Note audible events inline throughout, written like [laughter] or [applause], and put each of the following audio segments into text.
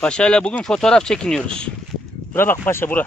Paşa'yla bugün fotoğraf çekiniyoruz. Bura bak Paşa bura.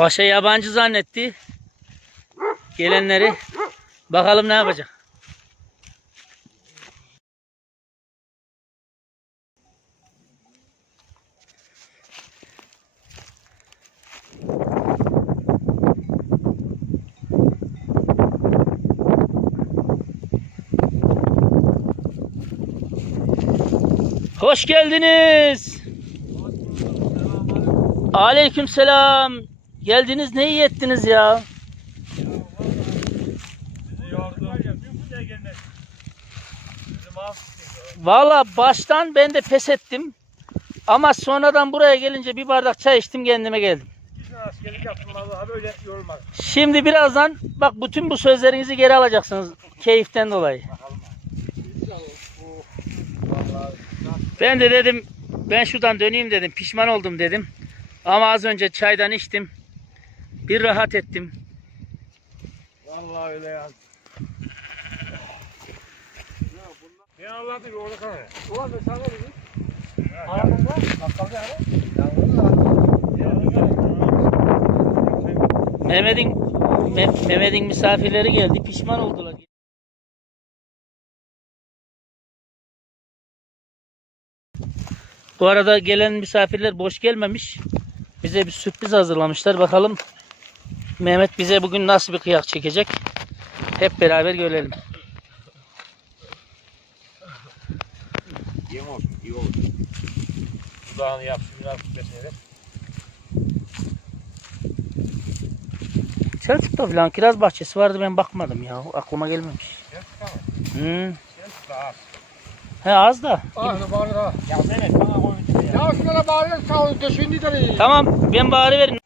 Paşa yabancı zannetti. Gelenleri. Bakalım ne yapacak. Hoş geldiniz. Aleykümselam. Geldiniz ne iyi ettiniz ya. Valla baştan ben de pes ettim. Ama sonradan buraya gelince bir bardak çay içtim kendime geldim. Şimdi birazdan bak bütün bu sözlerinizi geri alacaksınız keyiften dolayı. Ben de dedim ben şuradan döneyim dedim pişman oldum dedim. Ama az önce çaydan içtim. Bir rahat ettim. Vallahi öyle ya. Ya Allah'ım yolda kalır. Ulan ben sana dedim. Ayağında bakkalda ya. Mehmet'in Me- Mehmet'in misafirleri geldi pişman oldular. Bu arada gelen misafirler boş gelmemiş. Bize bir sürpriz hazırlamışlar. Bakalım Mehmet bize bugün nasıl bir kıyak çekecek. Hep beraber görelim. Yem olsun, iyi olur. Dudağını yap, şunu yap, besleyelim. Selçuk'ta falan kiraz bahçesi vardı ben bakmadım ya. Aklıma gelmemiş. Gel tamam. Hı. Gel daha. He az da. Ah ne bağırır ha. Ya Mehmet bana koyun ya. Şuna bağırır sağ ol düşündü de. Tamam ben bari verin.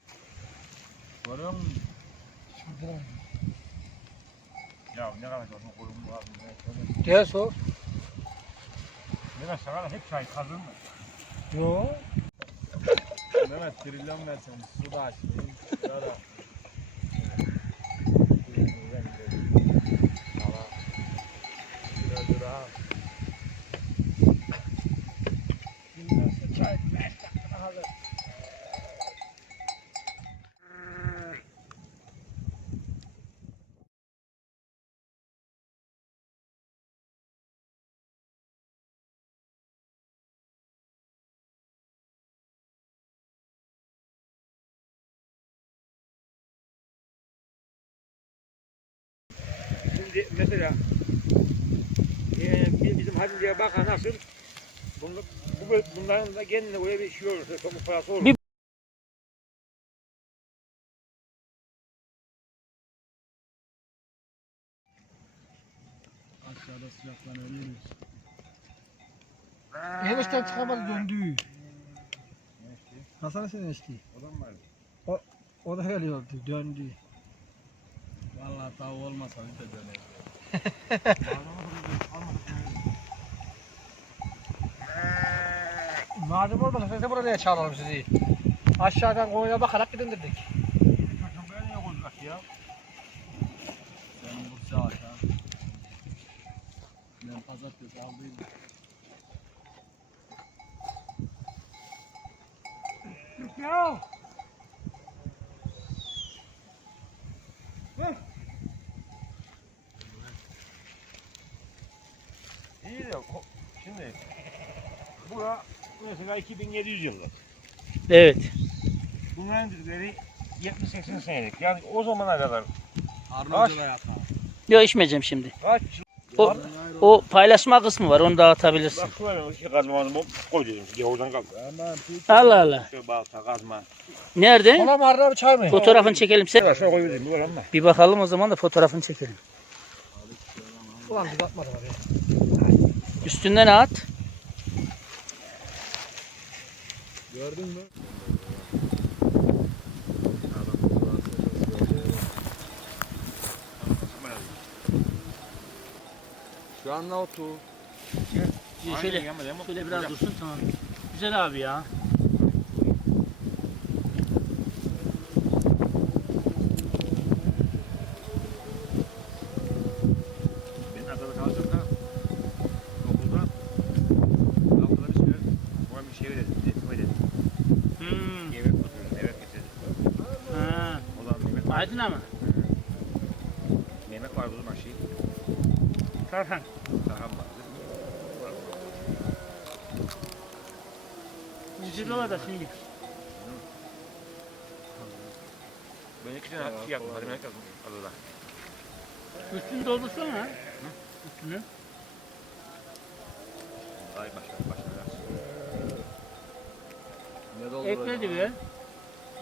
Görüyor musun? Ya ne kadar gördün koyun abi. Gel sor. Mehmet sana da hep çay kazın mı? Yo. Mehmet trilyon versin, su da aç. Ya da Şimdi mesela e, bizim Hacı'ya bakan nasıl bunu, bu, bunların da kendine böyle bir şey olursa çok parası olur. Bir- Aşağıda sıcaklanıyoruz. Enişten çıkamadı döndü. Hasan sen enişte. Adam var. O da geliyordu döndü. Vallahi tav olmasa biz de döneriz. Madem olmasa sen de buraya çağıralım sizi. Aşağıdan koyuna bakarak gidin dedik. Böyle ne olacak ya? Senin Bursa aşağı. Ben pazartesi aldıydım. Ya. İyi de o- şimdi bura mesela 2700 yıllık. Evet. Bunların dedikleri 70-80 senelik. Yani o zamana kadar Arnavut'ta da yapar. Yok içmeyeceğim şimdi. kaç O, o paylaşma kısmı var onu dağıtabilirsin. bak şöyle iki kazmamı koy dedim. Gavurdan kalk. Allah Allah. Şöyle balta kazma. Nerede? Kola mı arada bir çay mı? Fotoğrafını çekelim. Sen. Şöyle koy dedim. Var ama. Bir bakalım o zaman da fotoğrafını çekelim. Ulan biz atmadık oraya. Üstünden at. Gördün mü? Şu an ne otu? Şöyle, şöyle biraz dursun tamam. Güzel abi ya. Ben arkada kaldım da okulda kapıda bir süre bana bir şey verelim. Eğitim verelim. Hmm. Yemek götürdüm. Evet getirdim. Ha. O zaman Mehmet var. Aydın ama. Mehmet vardı o zaman şey. Tarhan. Tarhan vardı. Güzel da şimdi. Ben iki tane şey yaptım. Hadi Mehmet yazdım. Adada. Üstünü doldursana. Üstünü. Ay başladı başladı. Ne dolduracağım? Ekledi be.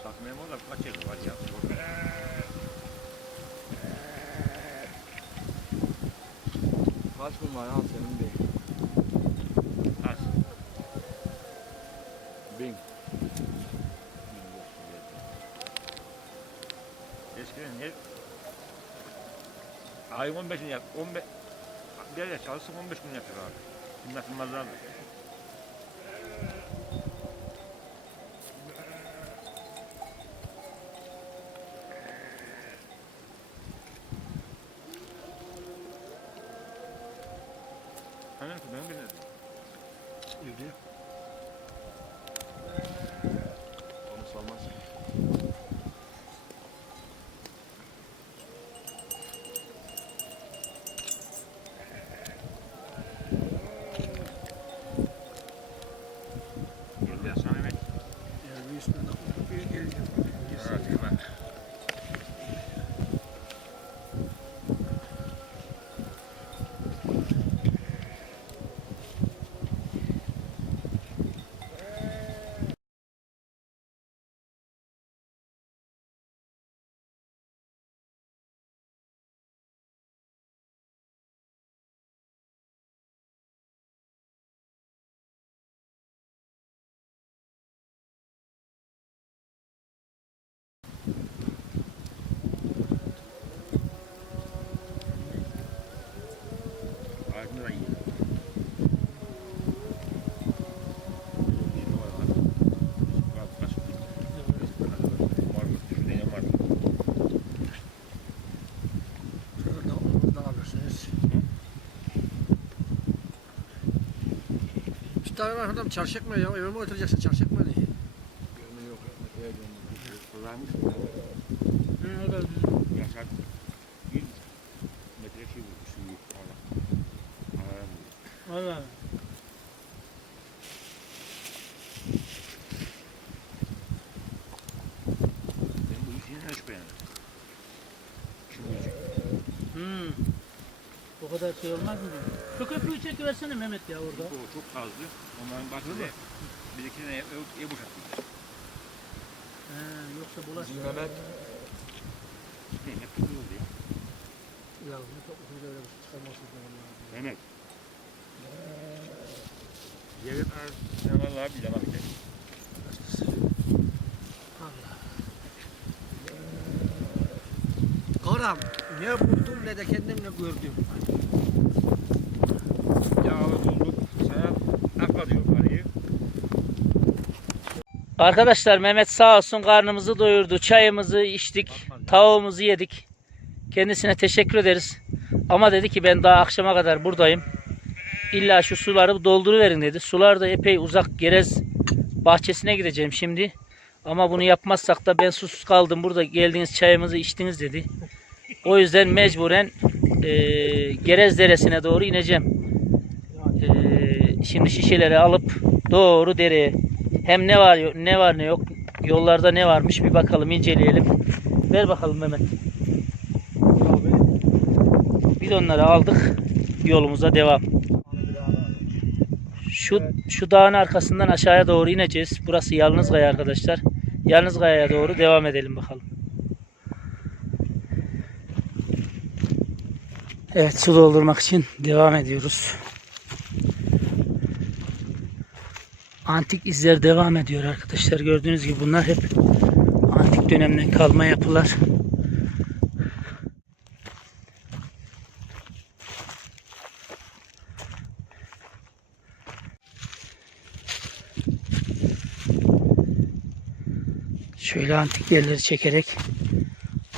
Satmaya mı olur? Kaç yıl var ya? Kaç gün var ya senin değil. Kaç? Bin. Eskiden ne? Ay 15'ini yap. 15 bir ay çalışsın 15 gün yapıyor abi. Yapılmazlar mı? Hani ben bilmedim. Yürü. Onu salmaz. Yolda yasana emek. Yani üstüne bir geliyor. Evet, bak. Ağacını da iyi. Yeni var lan. Bak, kaç gün. Var mı? Bir tane var. Ne yapıyorsunuz? Bir tane var adam çarşı ekmeği ya. Evime oturacaksın çarşı ekmeği. Görme yok. Eve gömdüm. Kullanmış. Hı, o da düz. Yaşar. Bir metre şey vurdu. Şu yük. Allah. Allah'ım. Valla. Ben bu işini hiç beğenmedim. Şu müzik. Hmm. kadar şey olmaz mı? Çekiversene Mehmet ya orada. O çok fazla. Onların bahçede bir iki tane ev, ev boşalttılar. He, yoksa bulaş. Bizim Mehmet Mehmet kötü oldu ya. ya bu çok uzun böyle bir şey çıkarmasın. Mehmet. Yerin arasında vallahi bir bak ya. Karam ne buldum ne de kendimle gördüm. Arkadaşlar Mehmet sağ olsun karnımızı doyurdu. Çayımızı içtik. Tavuğumuzu yedik. Kendisine teşekkür ederiz. Ama dedi ki ben daha akşama kadar buradayım. İlla şu suları dolduruverin dedi. Sular da epey uzak. Gerez bahçesine gideceğim şimdi. Ama bunu yapmazsak da ben susuz kaldım. Burada geldiğiniz çayımızı içtiniz dedi. O yüzden mecburen eee Gerez Deresi'ne doğru ineceğim. Eee, şimdi şişeleri alıp doğru dereye. Hem ne var ne var ne yok. Yollarda ne varmış bir bakalım inceleyelim. Ver bakalım Mehmet. Bidonları aldık. Yolumuza devam. Şu şu dağın arkasından aşağıya doğru ineceğiz. Burası Yalnızkaya arkadaşlar. Yalnızkaya'ya doğru devam edelim bakalım. Evet su doldurmak için devam ediyoruz. Antik izler devam ediyor arkadaşlar. Gördüğünüz gibi bunlar hep antik dönemden kalma yapılar. Şöyle antik yerleri çekerek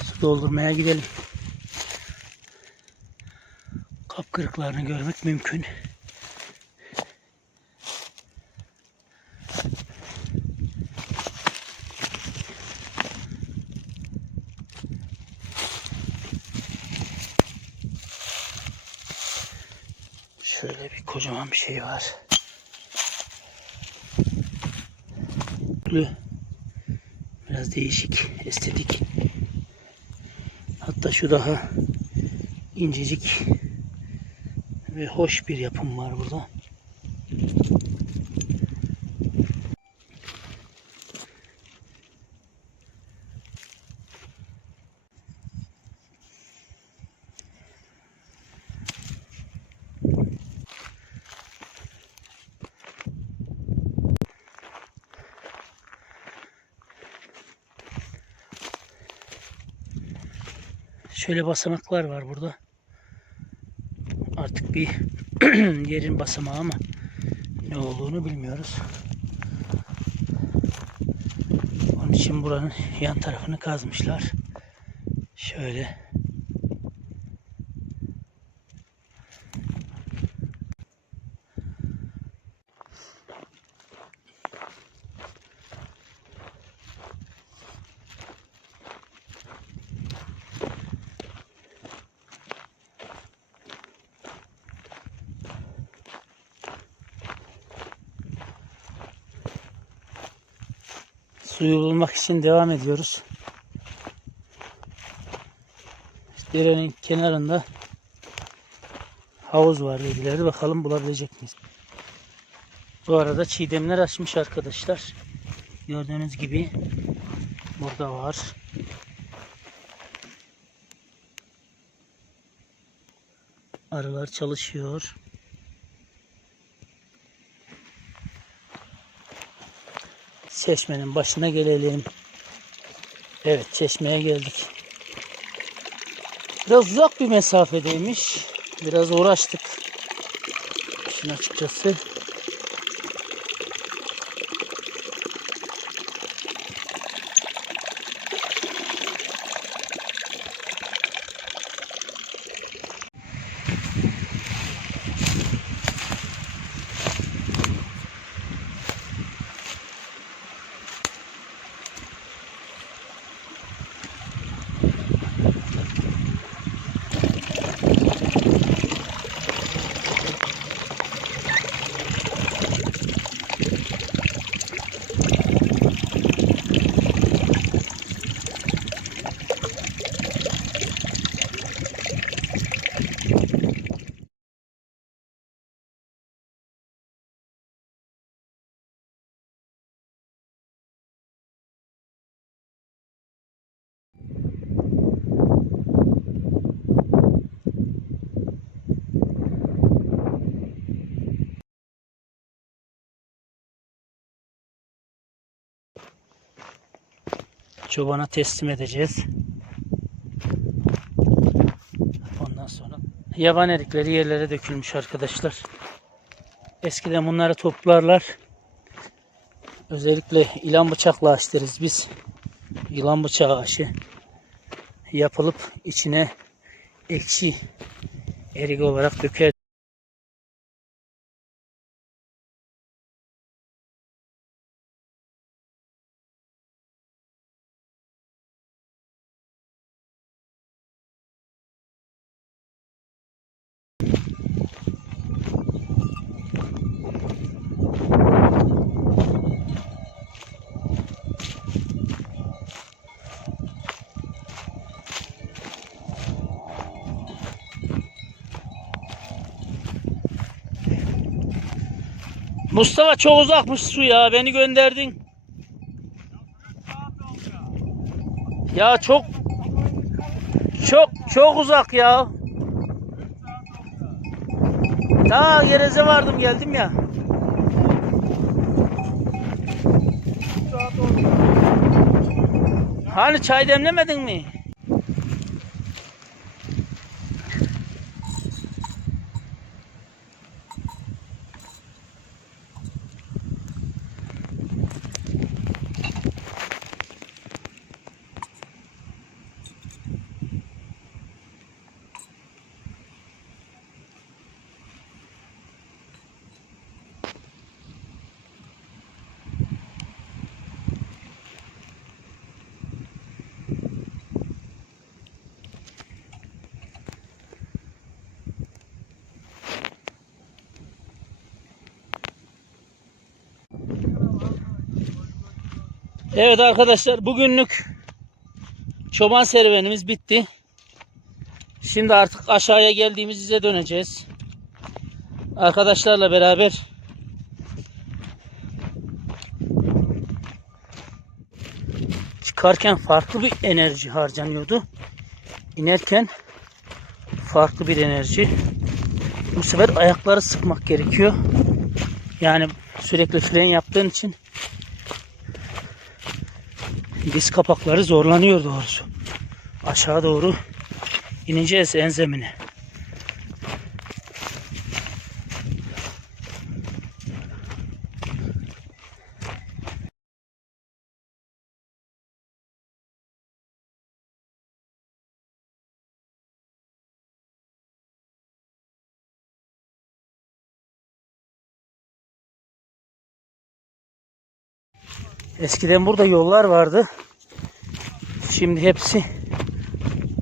su doldurmaya gidelim. Kapkırıklarını görmek mümkün. Şöyle bir kocaman bir şey var. Biraz değişik, estetik. Hatta şu daha incecik ve hoş bir yapım var burada. Şöyle basamaklar var burada. Artık bir [clears throat] yerin basamağı ama ne olduğunu bilmiyoruz. Onun için buranın yan tarafını kazmışlar. Şöyle. Suyu bulmak için devam ediyoruz. Derenin kenarında havuz var dediler. Bakalım bulabilecek miyiz? Bu arada çiğdemler açmış arkadaşlar. Gördüğünüz gibi burada var. Arılar çalışıyor. Çeşmenin başına gelelim. Evet çeşmeye geldik. Biraz uzak bir mesafedeymiş. Biraz uğraştık. İşin açıkçası. Çobana teslim edeceğiz. Ondan sonra yaban erikleri yerlere dökülmüş arkadaşlar. Eskiden bunları toplarlar. Özellikle ilan bıçakla deriz biz. Yılan bıçağı aşı yapılıp içine ekşi erik olarak döker. Mustafa çok uzakmış su ya. Beni gönderdin. Ya çok çok çok uzak ya. Daha Gereze vardım geldim ya. Hani çay demlemedin mi? Evet arkadaşlar bugünlük çoban serüvenimiz bitti. Şimdi artık aşağıya geldiğimiz döneceğiz. Arkadaşlarla beraber çıkarken farklı bir enerji harcanıyordu. İnerken farklı bir enerji. Bu sefer ayakları sıkmak gerekiyor. Yani sürekli fren yaptığın için diz kapakları zorlanıyor doğrusu. Aşağı doğru ineceğiz en zemine. Eskiden burada yollar vardı. Şimdi hepsi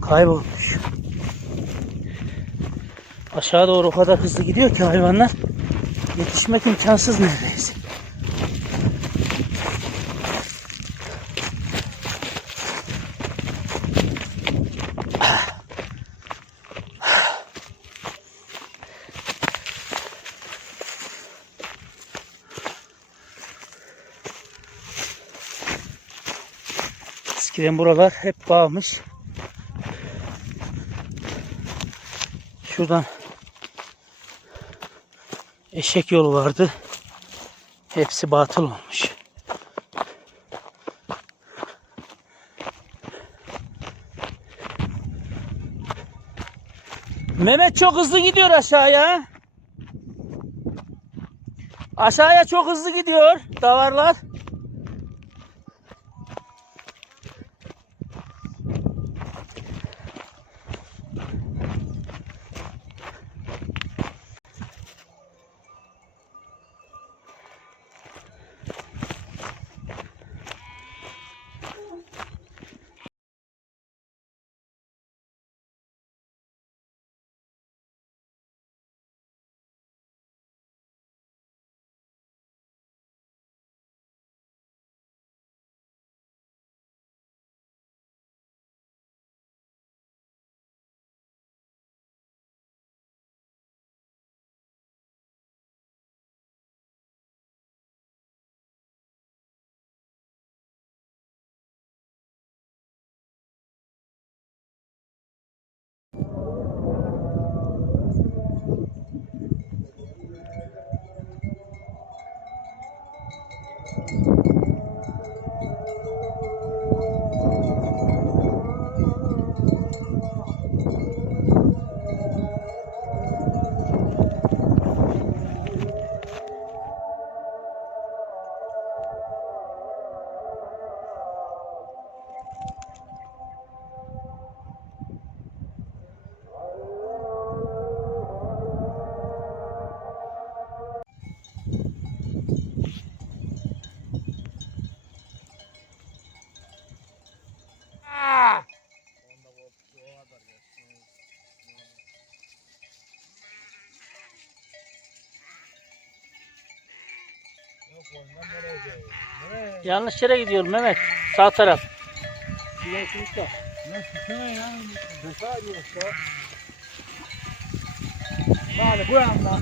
kaybolmuş. Aşağı doğru o kadar hızlı gidiyor ki hayvanlar yetişmek imkansız neredeyse. Eskiden buralar hep bağmış. Şuradan eşek yolu vardı. Hepsi batıl olmuş. Mehmet çok hızlı gidiyor aşağıya. Aşağıya çok hızlı gidiyor davarlar. Yanlış yere gidiyorum Mehmet. Sağ taraf. Yani bu yandan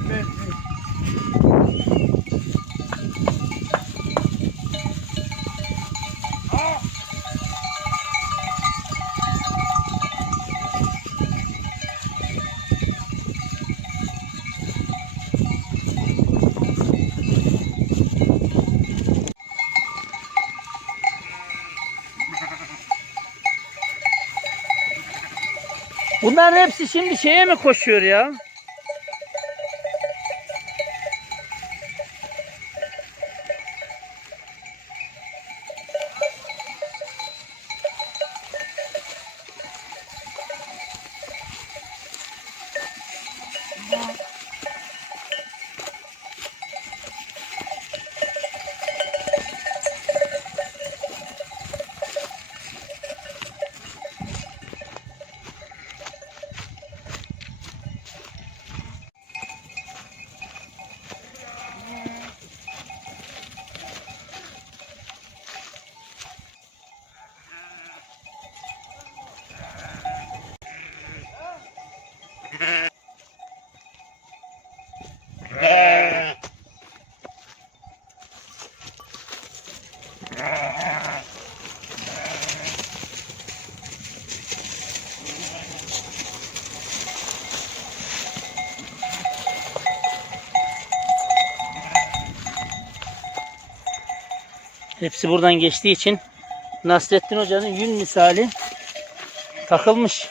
Bunların hepsi şimdi şeye mi koşuyor ya? Hepsi buradan geçtiği için Nasrettin Hoca'nın yün misali takılmış.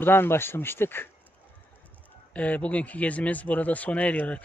Buradan başlamıştık. Ee, bugünkü gezimiz burada sona eriyor.